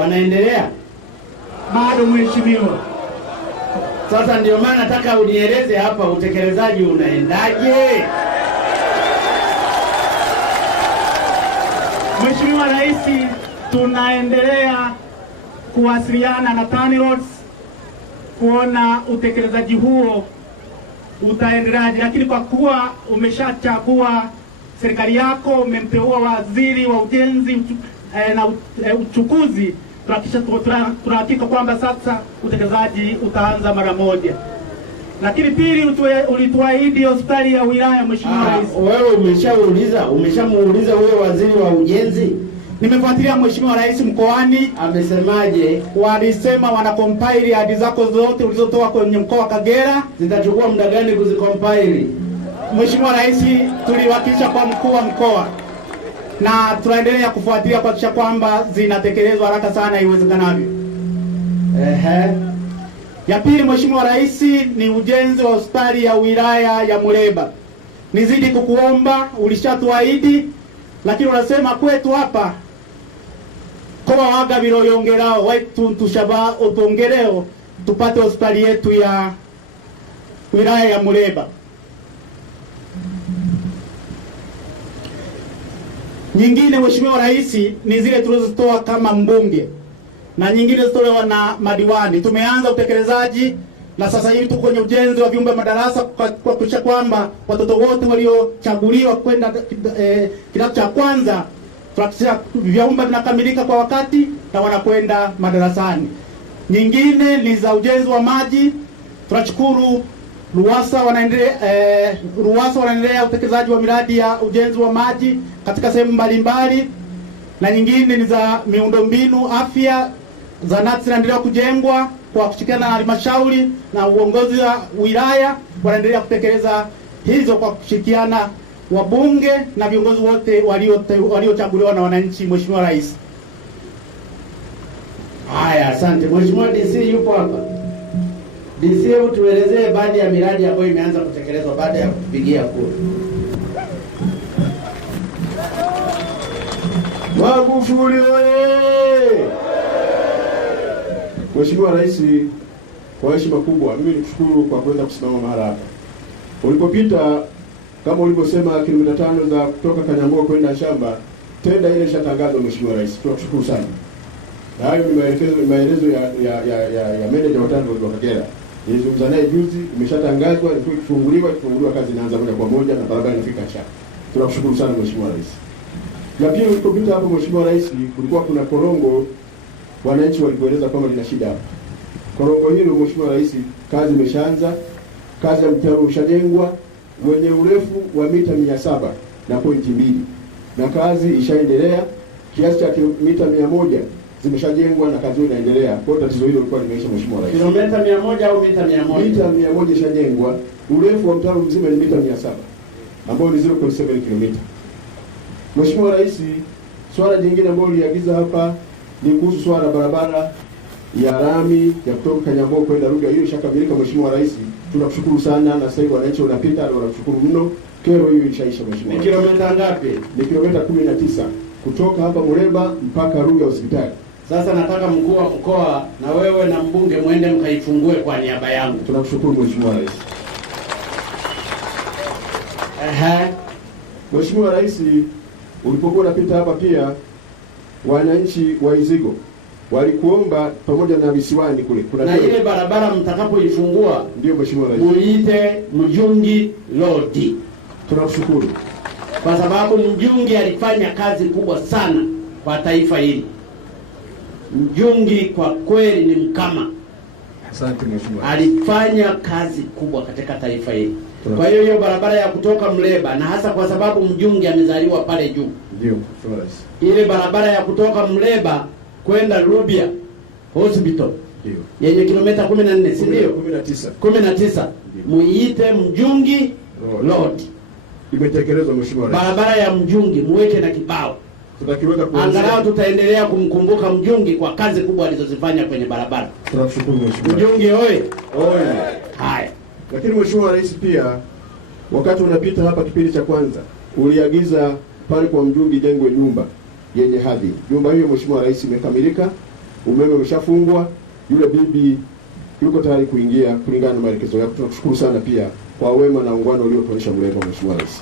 wanaendelea bado mheshimiwa. Sasa ndio maana nataka unieleze hapa utekelezaji unaendaje? Mheshimiwa Rais, tunaendelea kuwasiliana na TANROADS kuona utekelezaji huo utaendeleaje, lakini kwa kuwa umeshachagua serikali yako, umemteua waziri wa ujenzi na uchukuzi, tunahakika kwamba sasa utekelezaji utaanza mara moja. Lakini pili, ulituahidi hospitali ya wilaya Mheshimiwa Rais. Wewe umeshamuuliza huyo waziri wa ujenzi? Nimefuatilia Mheshimiwa Rais mkoani. Amesemaje? Walisema wana compile hadi zako zote ulizotoa kwenye mkoa wa Kagera. Zitachukua muda gani kuzicompile? Mheshimiwa Rais, tuliwakilisha kwa mkuu wa mkoa na tunaendelea kufuatilia kuhakikisha kwamba zinatekelezwa haraka sana iwezekanavyo. Ya pili Mheshimiwa Rais, ni ujenzi wa hospitali ya wilaya ya Muleba. Nizidi kukuomba, ulishatuahidi, lakini unasema kwetu hapa kwa waga biroyongerao waitu tushaba utongereo tupate hospitali yetu ya wilaya ya Muleba. Nyingine Mheshimiwa Rais, ni zile tulizotoa kama mbunge na nyingine zitolewa na madiwani. Tumeanza utekelezaji na sasa hivi tuko kwenye ujenzi wa vyumba madarasa kwa kuhakikisha kwamba watoto wote waliochaguliwa kwenda kidato cha kwanza tunahakikisha vyumba vinakamilika kwa wakati na wanakwenda madarasani. Nyingine ni za ujenzi wa maji. Tunashukuru RUWASA wanaendelea utekelezaji wa miradi ya ujenzi wa maji katika sehemu mbalimbali, na nyingine ni za miundombinu afya. Zahanati zinaendelea kujengwa kwa kushirikiana na halmashauri na uongozi wa wilaya, wanaendelea kutekeleza hizo kwa kushirikiana wabunge na viongozi wote waliochaguliwa na wananchi. Mheshimiwa Rais. Haya, asante. Mheshimiwa DC yupo hapa. DC, hebu tuelezee baadhi ya miradi ambayo imeanza kutekelezwa baada ya kupigia kura. Magufuli oye! Mheshimiwa Rais, kwa heshima kubwa mimi nikushukuru kwa kuweza kusimama mahali hapa. Ulipopita kama ulivyosema kilomita 5 za kutoka Kanyambo kwenda shamba, tenda ile ishatangazwa Mheshimiwa Rais. Tunakushukuru sana. Na hayo ni maelezo ya manager wa TANROADS wa Kagera. Nilizungumza naye juzi, imeshatangazwa, ilikuwa ikifunguliwa kazi inaanza moja kwa moja na barabara inafika cha. Tunakushukuru sana Mheshimiwa Rais. Na pia ulipopita hapo Mheshimiwa Rais, kulikuwa kuna korongo wananchi walikueleza kwamba lina shida hapa. Korongo hilo Mheshimiwa Rais, kazi imeshaanza, kazi ya mtaro ushajengwa wenye urefu wa mita 700.2 na kazi ishaendelea, kiasi cha mita 100 zimeshajengwa na kazi inaendelea. Kwa tatizo hilo lilikuwa limeisha Mheshimiwa Rais. Kilomita 100 au mita 100? Mita 100 ishajengwa, urefu wa mtaro mzima ni mita 700 ambao ni 0.7 km. Mheshimiwa Rais, swala jingine ambalo liagiza hapa ni kuhusu swala barabara ya lami ya kutoka Kanyambo kwenda Rugya. Hiyo ishakamilika Mheshimiwa Rais. Tunakushukuru sana na sasa hivi wananchi wanapita na wanakushukuru mno. Kero hiyo ishaisha Mheshimiwa. Ni kilomita ngapi? Ni kilomita 19 kutoka hapa Muleba mpaka Rugya hospitali. Sasa nataka mkuu wa mkoa na wewe na mbunge muende mkaifungue kwa niaba yangu. Tunakushukuru Mheshimiwa Rais. Mheshimiwa Rais, ulipokuwa unapita hapa pia wananchi wa Izigo walikuomba pamoja na visiwani kule. Kuna na ile barabara mtakapoifungua, ndio Mheshimiwa Rais, muite Mjungi Road. Tunakushukuru kwa sababu Mjungi alifanya kazi kubwa sana kwa taifa hili. Mjungi kwa kweli ni mkama. Asante Mheshimiwa. Alifanya kazi kubwa katika taifa hili. Kwa hiyo barabara ya kutoka Muleba, na hasa kwa sababu Mjungi amezaliwa pale juu. Ndio Mheshimiwa Rais. Ile barabara ya kutoka Muleba kwenda Rubya Hospital. Ndio. Yenye kilomita 14, si ndio? 19. Muiite Mjungi Road. Imetekelezwa Mheshimiwa Rais. Barabara ya Mjungi muweke na kibao. Tutakiweka kwa angalau tutaendelea kumkumbuka Mjungi kwa kazi kubwa alizozifanya kwenye barabara. Tunashukuru Mheshimiwa. Mjungi oye. Oye. Haya. Lakini Mheshimiwa Rais, pia wakati unapita hapa kipindi cha kwanza uliagiza pale kwa Mjungi jengwe nyumba yenye hadhi. Nyumba hiyo Mheshimiwa Rais imekamilika umeme umeshafungwa, yule bibi yuko tayari kuingia kulingana na maelekezo yako. Tunakushukuru sana pia kwa wema na ungano uliotuonyesha Muleba, Mheshimiwa Rais.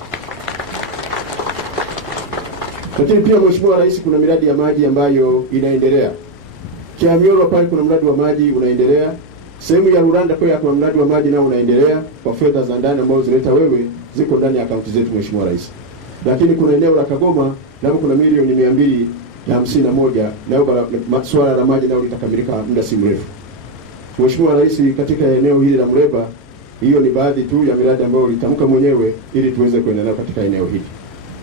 Lakini pia Mheshimiwa Rais, kuna miradi ya maji ambayo inaendelea. Kiamyorwa pale kuna mradi wa maji unaendelea. Sehemu ya Ruranda pia kuna mradi wa maji nao unaendelea kwa fedha za ndani ambazo zileta wewe, ziko ndani ya akaunti zetu Mheshimiwa Rais. Lakini kuna eneo la Kagoma nao kuna milioni 251 nao masuala la maji nao litakamilika muda si mrefu. Mheshimiwa Rais, katika eneo hili la Muleba, hiyo ni baadhi tu ya miradi ambayo ulitamka mwenyewe ili tuweze kuendelea katika eneo hili.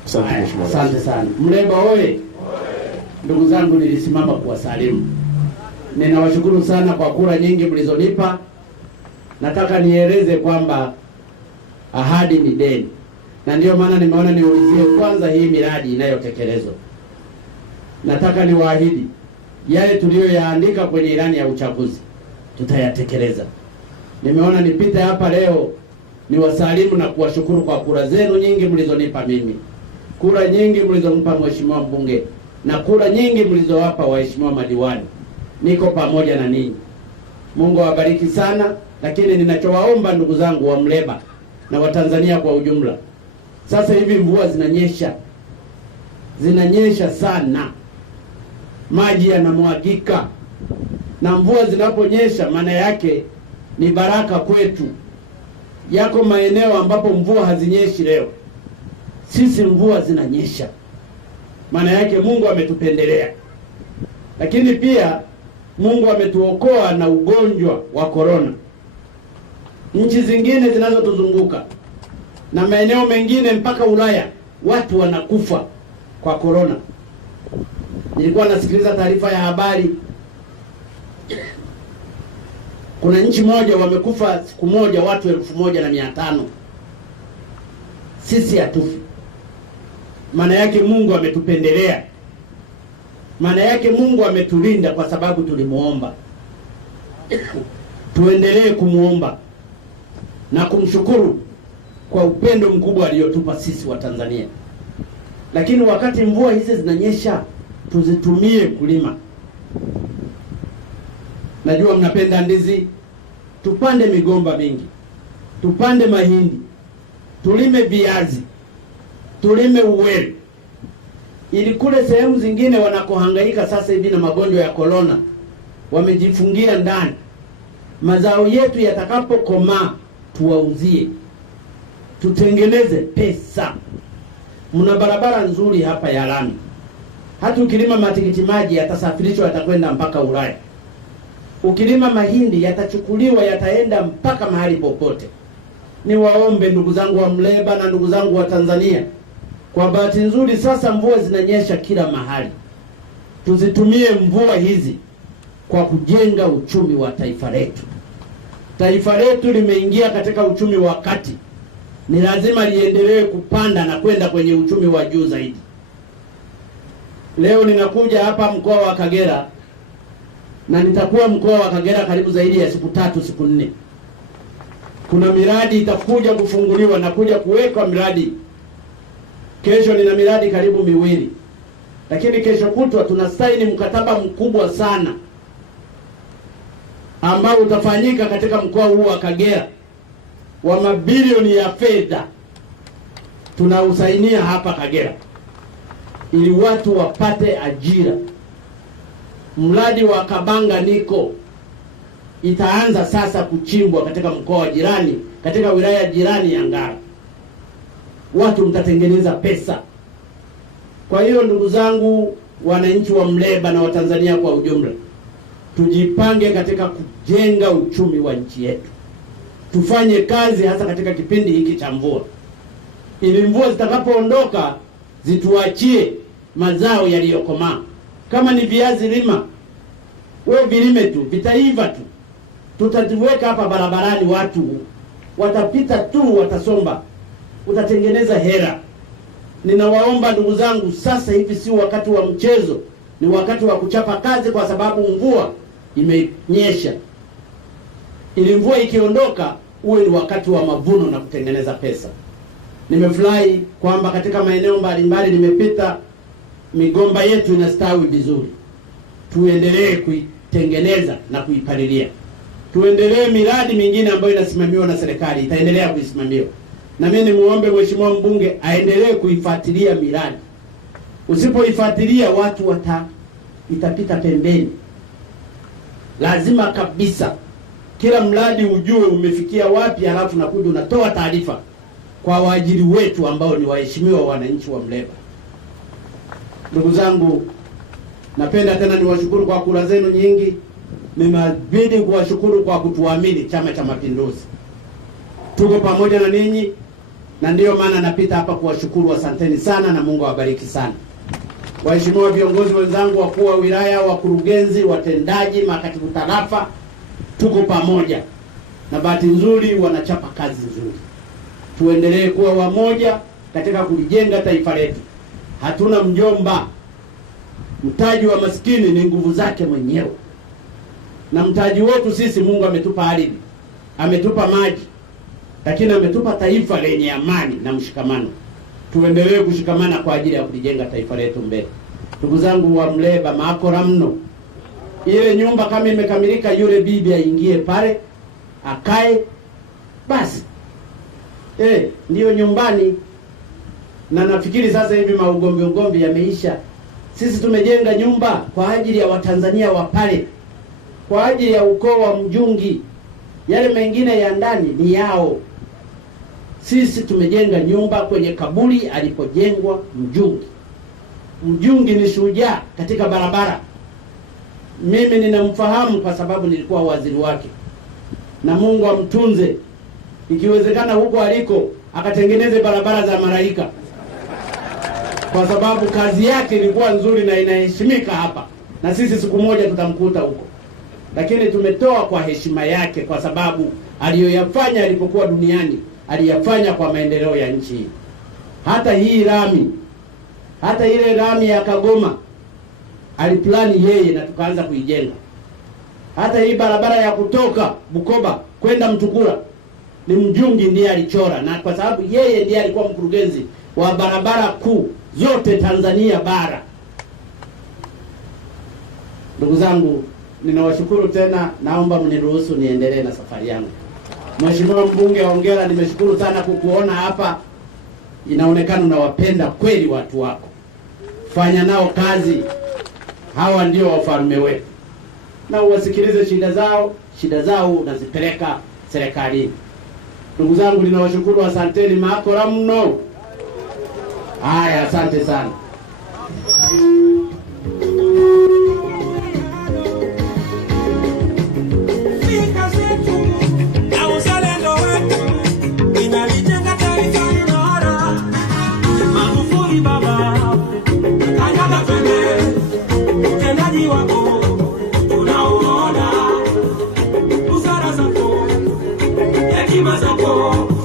Asante Mheshimiwa Rais. Asante sana. Muleba oye! Ndugu zangu, nilisimama kuwasalimu. Ninawashukuru sana kwa kura nyingi mlizonipa. Nataka nieleze kwamba ahadi ni deni, na ndio maana nimeona niulizie kwanza hii miradi inayotekelezwa. Nataka niwaahidi yale tuliyoyaandika kwenye ilani ya uchaguzi tutayatekeleza. Nimeona nipite hapa leo niwasalimu na kuwashukuru kwa kura zenu nyingi mlizonipa mimi, kura nyingi mlizompa Mheshimiwa mbunge, na kura nyingi mlizowapa waheshimiwa madiwani. Niko pamoja na ninyi. Mungu awabariki sana. Lakini ninachowaomba ndugu zangu wa Muleba na Watanzania kwa ujumla, sasa hivi mvua zinanyesha sana, maji yanamwagika, na mvua zinaponyesha maana yake ni baraka kwetu. Yako maeneo ambapo mvua hazinyeshi leo, sisi mvua zinanyesha, maana yake Mungu ametupendelea. Lakini pia Mungu ametuokoa na ugonjwa wa korona. Nchi zingine zinazotuzunguka na maeneo mengine mpaka Ulaya watu wanakufa kwa korona. Nilikuwa nasikiliza taarifa ya habari, kuna nchi moja wamekufa siku moja watu 1500. Sisi hatufi. Maana yake Mungu ametupendelea. Maana yake Mungu ametulinda kwa sababu tulimuomba. Tuendelee kumuomba na kumshukuru kwa upendo mkubwa aliotupa sisi wa Tanzania. Lakini wakati mvua hizi zinanyesha, tuzitumie kulima. Najua mnapenda ndizi, tupande migomba mingi, tupande mahindi, tulime viazi, tulime uwele, ili kule sehemu zingine wanakohangaika sasa hivi na magonjwa ya korona wamejifungia ndani, mazao yetu yatakapokomaa tuwauzie, tutengeneze pesa. Mna barabara nzuri hapa ya lami. Hata ukilima matikiti maji yatasafirishwa yatakwenda mpaka Ulaya. Ukilima mahindi yatachukuliwa yataenda mpaka mahali popote. Niwaombe ndugu zangu wa Muleba na ndugu zangu wa Tanzania, kwa bahati nzuri sasa mvua zinanyesha kila mahali. Tuzitumie mvua hizi kwa kujenga uchumi wa taifa letu. Taifa letu limeingia katika uchumi wa kati. Ni lazima liendelee kupanda na kwenda kwenye uchumi wa juu zaidi. Leo ninakuja hapa mkoa wa Kagera, na nitakuwa mkoa wa Kagera karibu zaidi ya siku 3 siku 4. Kuna miradi itakuja kufunguliwa na kuja kuwekwa miradi. Kesho nina miradi karibu 2. Lakini kesho kutwa tunasaini mkataba mkubwa sana ambao utafanyika katika mkoa huu wa Kagera wa mabilioni ya fedha. Tunausainia hapa Kagera ili watu wapate ajira. Mradi wa Kabanga Niko itaanza sasa kuchimbwa katika mkoa wa jirani, katika wilaya jirani ya Ngara. Watu mtatengeneza pesa. Kwa hiyo ndugu zangu wananchi wa Muleba na Watanzania kwa ujumla, tujipange katika kujenga uchumi wa nchi yetu. Tufanye kazi hasa katika kipindi hiki cha mvua, ili mvua zitakapoondoka zituachie mazao yaliyokomaa. Kama ni viazi lima, wewe vilime tu, vitaiva tu. Tutaziweka hapa barabarani, watu watapita tu, watasomba, utatengeneza hera. Ninawaomba ndugu zangu, sasa hivi si wakati wa mchezo, ni wakati wa kuchapa kazi, kwa sababu mvua imenyesha. Ili mvua ikiondoka uwe ni wakati wa mavuno na kutengeneza pesa. Nimefurahi kwamba katika maeneo mbalimbali nimepita, migomba yetu inastawi vizuri. tuendelee kuitengeneza na kuipalilia. Tuendelee miradi mingine ambayo inasimamiwa na serikali, itaendelea kuisimamiwa. Na mimi nimuombe mheshimiwa mbunge aendelee kuifuatilia miradi. Usipoifuatilia watu itapita pembeni. Lazima kabisa kila mradi ujue umefikia wapi, halafu nakuja unatoa taarifa kwa waajiri wetu ambao ni waheshimiwa wananchi wa Muleba. Ndugu zangu, napenda tena niwashukuru kwa kura zenu nyingi. Nimebidi kuwashukuru kwa kutuamini Chama cha Mapinduzi. Tuko pamoja na ninyi, na ndiyo maana napita hapa kuwashukuru. Asanteni sana na Mungu awabariki sana. Waheshimiwa viongozi wenzangu, wakuu wa wilaya, wakurugenzi, watendaji, makatibu tarafa, tuko pamoja. Na bahati nzuri wanachapa kazi nzuri. Tuendelee kuwa wamoja katika kulijenga taifa letu. Hatuna mjomba. Mtaji wa maskini ni nguvu zake mwenyewe. Na mtaji wetu sisi, Mungu ametupa ardhi, ametupa maji, lakini ametupa taifa lenye amani na mshikamano. Tuendelee kushikamana kwa ajili ya kulijenga taifa letu mbele. Ndugu zangu wa Muleba, maakora mno. Ile nyumba kama imekamilika, yule bibi aingie pale, akae, basi. Ndiyo nyumbani. Na nafikiri sasa hivi ugomvi yameisha. Sisi tumejenga nyumba kwa ajili ya Watanzania wa pale, kwa ajili ya ukoo wa Mjungi. Yale mengine ya ndani ni yao. Sisi tumejenga nyumba kwenye kaburi alipojengwa Mjungi. Mjungi ni shujaa katika barabara. Mimi ninamfahamu kwa sababu nilikuwa waziri wake. Na Mungu amtunze. Ikiwezekana huko aliko akatengeneze barabara za malaika, kwa sababu kazi yake ilikuwa nzuri na inaheshimika hapa, na sisi siku moja tutamkuta huko. Lakini tumetoa kwa heshima yake, kwa sababu aliyoyafanya alipokuwa duniani aliyafanya kwa maendeleo ya nchi hii. Hata hii lami, hata ile lami ya Kagoma aliplani yeye na tukaanza kuijenga. Hata hii barabara ya kutoka Bukoba kwenda Mtukula ni Mjungi ndiye alichora, na kwa sababu yeye ndiye alikuwa mkurugenzi wa barabara kuu zote Tanzania bara. Ndugu zangu, ninawashukuru tena, naomba mniruhusu niendelee na safari yangu. Mheshimiwa mbunge, hongera, nimeshukuru sana kukuona hapa. Inaonekana unawapenda kweli watu wako. Fanya nao kazi. Hawa ndio wafalme wetu. Na uwasikilize shida zao unazipeleka serikalini. Ndugu zangu, ninawashukuru, asanteni, maakora mno. Haya, asante sana. Busara zako, hekima zako.